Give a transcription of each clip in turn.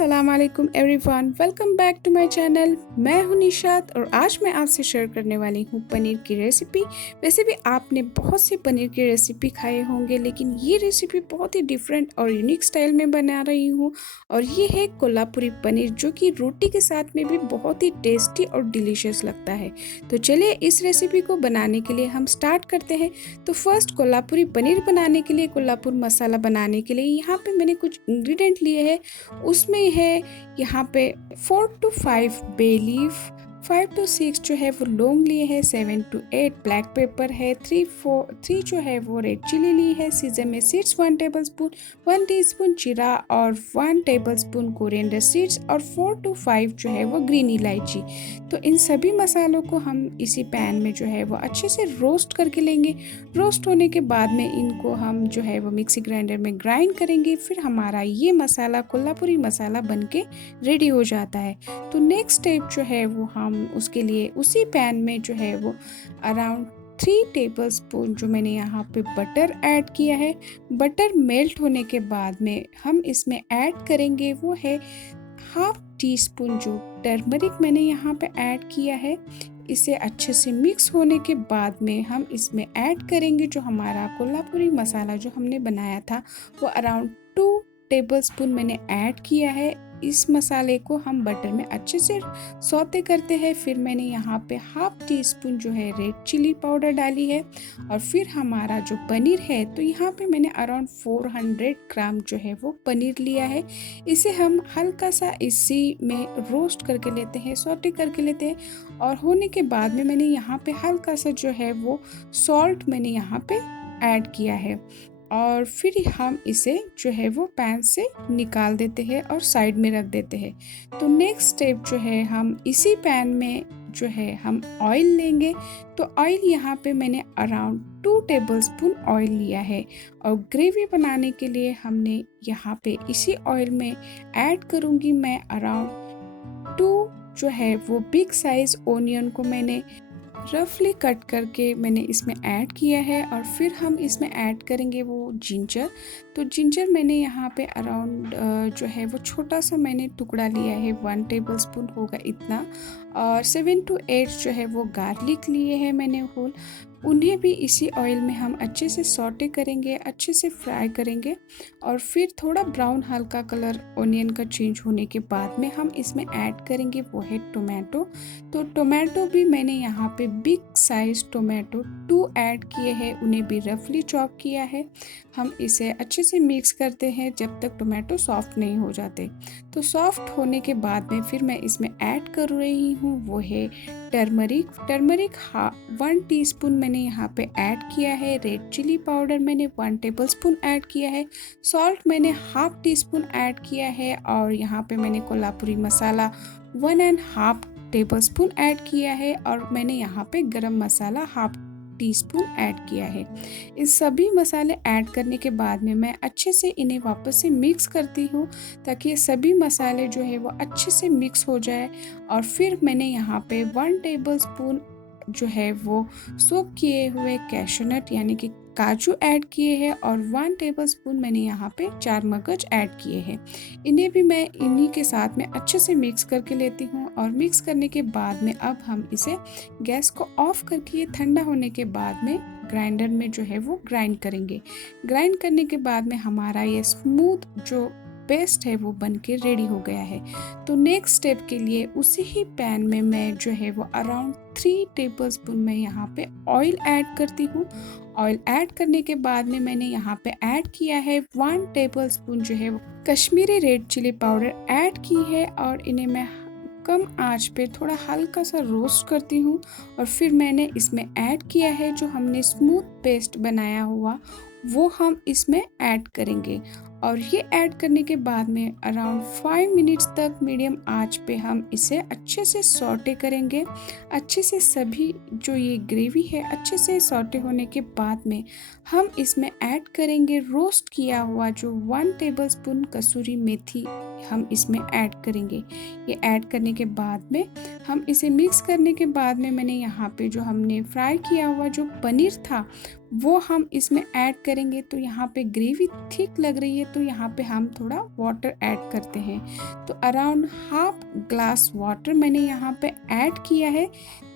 अस्सलाम वालेकुम everyone, welcome back to my channel. मैं हूं निशात और आज मैं आपसे शेयर करने वाली हूं पनीर की रेसिपी। वैसे भी आपने बहुत सी पनीर की रेसिपी खाए होंगे, लेकिन ये रेसिपी बहुत ही डिफरेंट और यूनिक स्टाइल में बना रही हूं। और ये है कोल्हापुरी पनीर, जो कि रोटी के साथ में भी बहुत ही टेस्टी और डिलीशियस लगता है। तो चलिए इस रेसिपी को बनाने के लिए हम स्टार्ट करते हैं। तो फर्स्ट कोल्हापुरी पनीर बनाने के लिए, कोल्हापुर मसाला बनाने के लिए यहाँ पे मैंने कुछ इंग्रेडिएंट लिए हैं। उसमें है यहाँ पे 4 to 5 बे लीफ, 5 to 6 जो है वो लौंग लिए है, 7 to 8 ब्लैक पेपर है, 3 जो है वो रेड चिली ली है, सीजमे सीड्स 1 टेबलस्पून, 1 टीस्पून जीरा और 1 टेबलस्पून कोरिएंडर सीड्स और 4 to 5 जो है वो ग्रीन इलायची। तो इन सभी मसालों को हम इसी पैन में जो है वो अच्छे से रोस्ट करके लेंगे। रोस्ट होने के बाद में इनको हम जो है वो मिक्सी ग्राइंडर में ग्राइंड करेंगे। फिर हमारा ये मसाला कोल्हापुरी मसाला बनके रेडी हो जाता है। तो नेक्स्ट स्टेप जो है वो हम उसके लिए उसी पैन में जो है वो अराउंड 3 टेबलस्पून जो मैंने यहाँ पे बटर ऐड किया है। बटर मेल्ट होने के बाद में हम इसमें ऐड करेंगे वो है हाफ टी स्पून जो टर्मरिक मैंने यहाँ पे ऐड किया है। इसे अच्छे से मिक्स होने के बाद में हम इसमें ऐड करेंगे जो हमारा कोल्हापुरी मसाला जो हमने बनाया था, वो अराउंड 2 टेबलस्पून मैंने ऐड किया है। इस मसाले को हम बटर में अच्छे से सौते करते हैं। फिर मैंने यहाँ पे हाफ टी स्पून जो है रेड चिली पाउडर डाली है। और फिर हमारा जो पनीर है, तो यहाँ पे मैंने अराउंड 400 ग्राम जो है वो पनीर लिया है। इसे हम हल्का सा इसी में रोस्ट करके लेते हैं, सौटे करके लेते हैं। और होने के बाद में मैंने यहाँ पे हल्का सा जो है वो सॉल्ट मैंने यहाँ पे ऐड किया है। और फिर हम इसे जो है वो पैन से निकाल देते हैं और साइड में रख देते हैं। तो नेक्स्ट स्टेप जो है, हम इसी पैन में जो है हम ऑयल लेंगे। तो ऑयल यहाँ पे मैंने अराउंड 2 टेबलस्पून ऑयल लिया है। और ग्रेवी बनाने के लिए हमने यहाँ पे इसी ऑयल में ऐड करूँगी मैं अराउंड 2 जो है वो बिग साइज ओनियन को मैंने रफली कट करके मैंने इसमें ऐड किया है। और फिर हम इसमें ऐड करेंगे वो जिंजर। तो जिंजर मैंने यहाँ पे अराउंड जो है वो छोटा सा मैंने टुकड़ा लिया है, 1 टेबलस्पून होगा इतना। और 7 to 8 जो है वो गार्लिक लिए हैं मैंने होल। उन्हें भी इसी ऑयल में हम अच्छे से सौटे करेंगे, अच्छे से फ्राई करेंगे। और फिर थोड़ा ब्राउन हल्का कलर ओनियन का चेंज होने के बाद में हम इसमें ऐड करेंगे वो है टोमेटो। तो टोमेटो भी मैंने यहाँ पे बिग साइज टोमेटो 2 ऐड किए हैं, उन्हें भी रफली चॉप किया है। हम इसे अच्छे से मिक्स करते हैं जब तक टोमेटो सॉफ्ट नहीं हो जाते। तो सॉफ्ट होने के बाद में फिर मैं इसमें ऐड कर रही हूँ वो है टर्मरिक। 1 टीस्पून मैंने यहाँ पे ऐड किया है। रेड चिली पाउडर मैंने 1 टेबलस्पून ऐड किया है। सॉल्ट मैंने हाफ टी स्पून ऐड किया है। और यहाँ पे मैंने कोल्हापुरी मसाला 1.5 टेबलस्पून ऐड किया है। और मैंने यहाँ पे गरम मसाला हाफ टीस्पून ऐड किया है। इस सभी मसाले ऐड करने के बाद में मैं अच्छे से इन्हें वापस से मिक्स करती हूँ, ताकि ये सभी मसाले जो है वो अच्छे से मिक्स हो जाए। और फिर मैंने यहाँ पे 1 टेबलस्पून जो है वो सोक किए हुए कैशनट यानी कि काजू ऐड किए हैं। और 1 टेबलस्पून मैंने यहाँ पे 4 मगज ऐड किए हैं। इन्हें भी मैं इन्हीं के साथ में अच्छे से मिक्स करके लेती हूँ। और मिक्स करने के बाद में अब हम इसे गैस को ऑफ करके ये ठंडा होने के बाद में ग्राइंडर में जो है वो ग्राइंड करेंगे। ग्राइंड करने के बाद में हमारा ये स्मूथ जो पेस्ट है वो बन के रेडी हो गया है। तो नेक्स्ट स्टेप के लिए उसी ही पैन में मैं जो है वो अराउंड 3 टेबलस्पून मैं यहाँ पे ऑयल ऐड करती हूँ। ऑयल ऐड करने के बाद में मैंने यहाँ पे ऐड किया है 1 टेबलस्पून जो है वो Kashmiri red chilli powder add की है। और इन्हें मैं कम आंच पे थोड़ा हल्का सा रोस्ट करती हूँ। और फिर मैंने इसमें ऐड किया है जो हमने स्मूथ पेस्ट बनाया हुआ, वो हम इसमें ऐड करेंगे। और ये ऐड करने के बाद में अराउंड 5 मिनट्स तक मीडियम आंच पे हम इसे अच्छे से सौटे करेंगे। अच्छे से सभी जो ये ग्रेवी है अच्छे से सौटे होने के बाद में हम इसमें ऐड करेंगे रोस्ट किया हुआ जो 1 टेबलस्पून कसूरी मेथी हम इसमें ऐड करेंगे। ये ऐड करने के बाद में हम इसे मिक्स करने के बाद में मैंने यहाँ पे जो हमने फ्राई किया हुआ जो पनीर था वो हम इसमें ऐड करेंगे। तो यहाँ पे ग्रेवी थिक लग रही है तो यहाँ पे हम थोड़ा वाटर ऐड करते हैं। तो अराउंड हाफ ग्लास वाटर मैंने यहाँ पे ऐड किया है।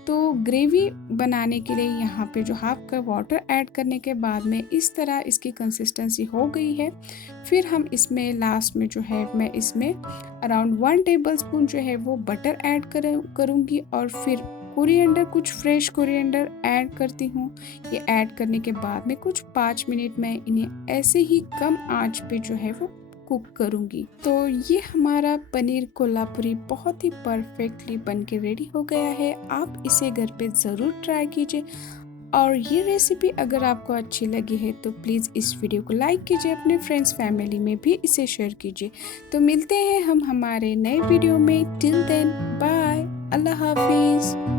तो ग्रेवी बनाने के लिए यहाँ पे जो हाफ कप वाटर ऐड करने के बाद में इस तरह इसकी कंसिस्टेंसी हो गई है। फिर हम इसमें लास्ट में जो है मैं इसमें अराउंड 1 टेबलस्पून जो है वो बटर ऐड करूँगी और फिर कोरिएंडर, कुछ फ्रेश कोरिएंडर ऐड करती हूँ। ये ऐड करने के बाद में कुछ 5 मिनट मैं इन्हें ऐसे ही कम आंच पे जो है वो कुक करूँगी। तो ये हमारा पनीर कोल्हापुरी बहुत ही परफेक्टली बन के रेडी हो गया है। आप इसे घर पे ज़रूर ट्राई कीजिए और ये रेसिपी अगर आपको अच्छी लगी है तो प्लीज़ इस वीडियो को लाइक कीजिए, अपने फ्रेंड्स फैमिली में भी इसे शेयर कीजिए। तो मिलते हैं हम हमारे नए वीडियो में। टिल देन बाय, अल्लाह हाफिज़।